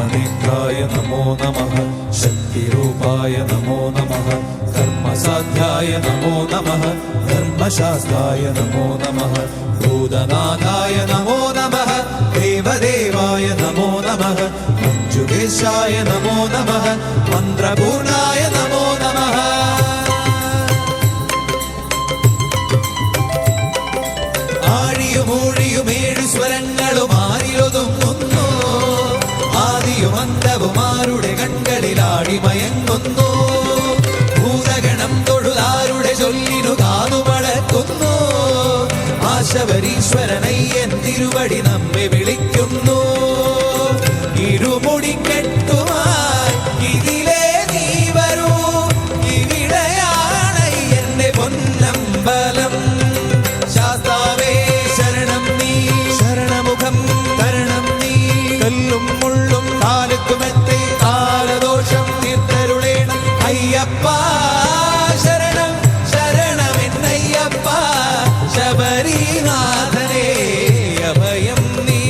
धर्मनेत्राय नमो नमः शक्तिरूपाय नमो नमः कर्मसाध्याय नमो नमः धर्मशास्त्राय नमो नमः भूतनाथाय नमो नमः देवदेवाय नमो नमः मंजुकेशाय नमो नमः मन्त्रपूर्णाय नमो नमः ആഴിയുമൂഴിയുമേഴു സ്വരങ്ങളും ആരിലൊതുങ്ങുന്നു ആദിയും അന്തവുമാരുടെ കൺകളിലാടിമയങ്ങുന്നു ഭൂതഗണം തൊഴുതാരുടെ ചൊല്ലിനു കാതുമടക്കുന്നു ആശബരീശ്വരനയ്യൻ തിരുവടി നമ്മെ വിളിക്കുന്നു ഇരുമുടിക്കെട്ടുമായി ഇതിലേ നീ വരൂ ഇവിടെയാണ് എന്റെ പൊന്നമ്പലം ശാസ്താവേ ശരണം നീ ശരണമുഖം തരണം നീ കല്ലും മുള്ളും കാലത്തുമെത്തെ കാലദോഷം തീർത്തരുളേണം അയ്യപ്പ ശരണം ശരണമെന്നയ്യപ്പ ശബരിനാഥനേ അഭയം നീ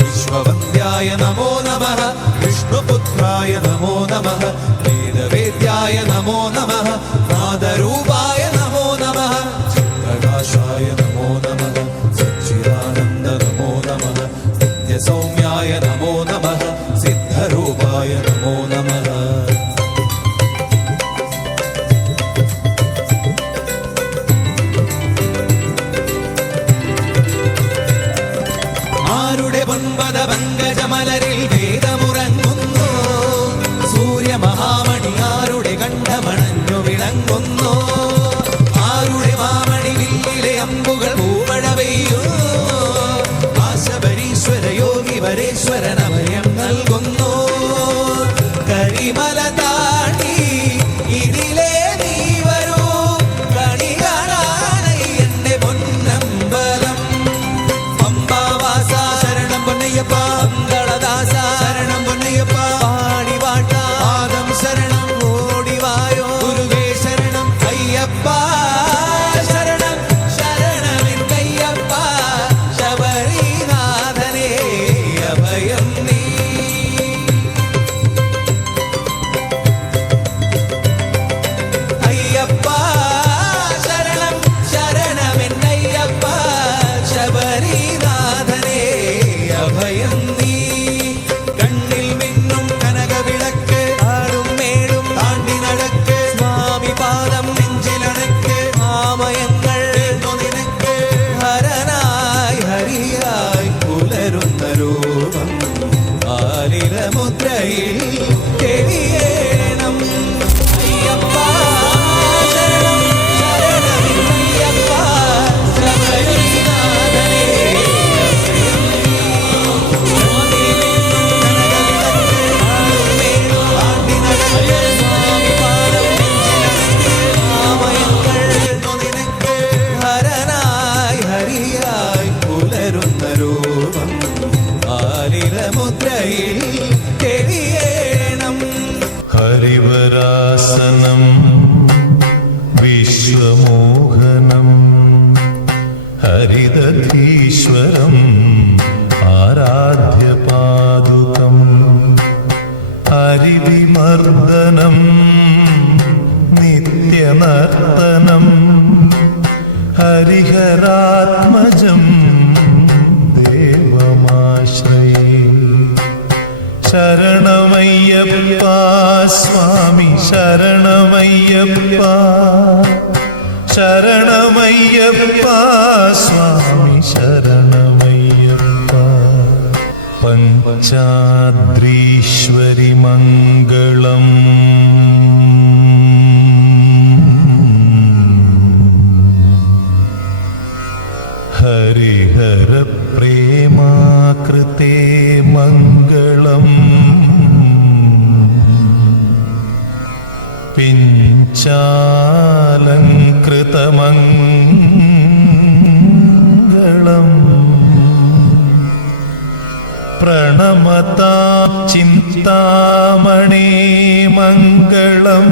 വിശ്വവന്ദ്യായ നമോ നമഃ വിഷ്ണുപുത്രായ നമോ നമഃ വേദവേദ്യായ നമോ നമഃ നാദരൂപായ നമോ നമഃ പ്രകാശായ നമോ നമഃ സച്ചിദാനന്ദ നമോ നമഃ നിത്യസൗമ്യായ നമോ നമഃ സിദ്ധരൂപായ നമോ നമഃ ആരുടെ പൊൻപദ പങ്കജമലരിൽ വേദമുറങ്ങുന്നു സൂര്യമഹാമണി ആരുടെ കണ്ഠമണഞ്ഞു വിളങ്ങുന്നു ആരുടെ മാമണി വില്ലിലെ അമ്പുകൾ പൂമഴ പെയ്യുന്നു ആശബരീശ്വര യോഗി വരേശ്വരൻ അഭയം നൽകുന്നു കരിമല താണ്ടി ഇതിലേ നീ വരൂ കണി കാണാനായി എന്റെ പൊന്നമ്പലം പമ്പാവാസ ശരണം പൊന്നയ്യപ്പ അങ്കളദാസ ശരണം പൊന്നയ്യപ്പ പാടിവാട്ട പാദം ശരണം ഓടിവായോ ഗുരുവേ ശരണം അയ്യപ്പ ശരണം ശരണമെന്നയ്യപ്പ ശബരിനാഥനേ അഭയം നീ അയ്യപ്പ ശരണം ശരണമെന്നയ്യപ്പ ശബരിനാഥനേ അഭയം നീ കണ്ണിൽ മിന്നും കനകവിളക്ക് ആടും മേടും താണ്ടി നടക്ക് സ്വാമി പാദം നെഞ്ചിലണക്ക് ആമയങ്ങൾ നിനക്ക് ഹരനായി ഹരിയായി പുലരുന്ന രൂപം ആലില മുദ്രയിൽ തെളിയേണം അയ്യപ്പ ശരണം ശരണമെന്നയ്യപ്പ ശബരിനാഥനേ ഹരനായി ഹരിയായി പുലരുന്ന രൂപം ആലില മുദ്രയിൽ തെളിയേണം ഹരിവരാസനം വിശ്വമോഹനം ഹരിദധീശ്വരം ആരാധ്യപാദുകം ഹരിവിമർദ്ദനം നിത്യനർത്തനം ഹരിഹരാത്മജം ദേവമാശ്രയേ ശരണമയ്യപ്പ സ്വാമി ശരണമയ്യപ്പ ശരണമയ്യപ്പ സ്വാമി ശരണമയ്യപ്പ പഞ്ചാദ്രീശ്വരി മംഗളം ഹരിഹര പ്രേമാകൃതേ മംഗളം പിഞ്ചാലങ്കൃതമംഗളം പ്രണമതാ ചിന്താമണി മംഗളം